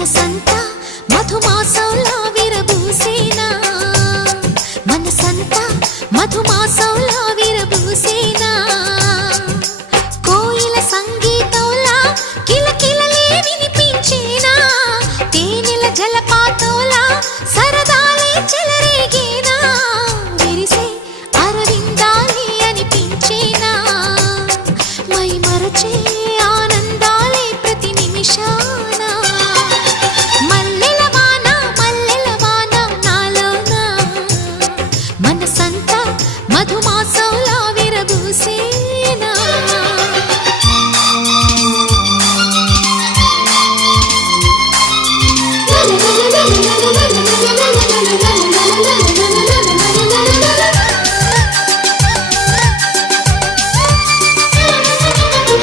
మనసంతా మధుమాసంలా విరబూసేనా మనసంతా మధుమాసంలా విరబూసేనా కోయిల సంగీతంలా కిలకిలలే వినిపించేనా తేనెల జలపాతంలా సరదాలే చెలరేగేనా విరిసే అరవిందాలే అనిపించేనా మై మరచే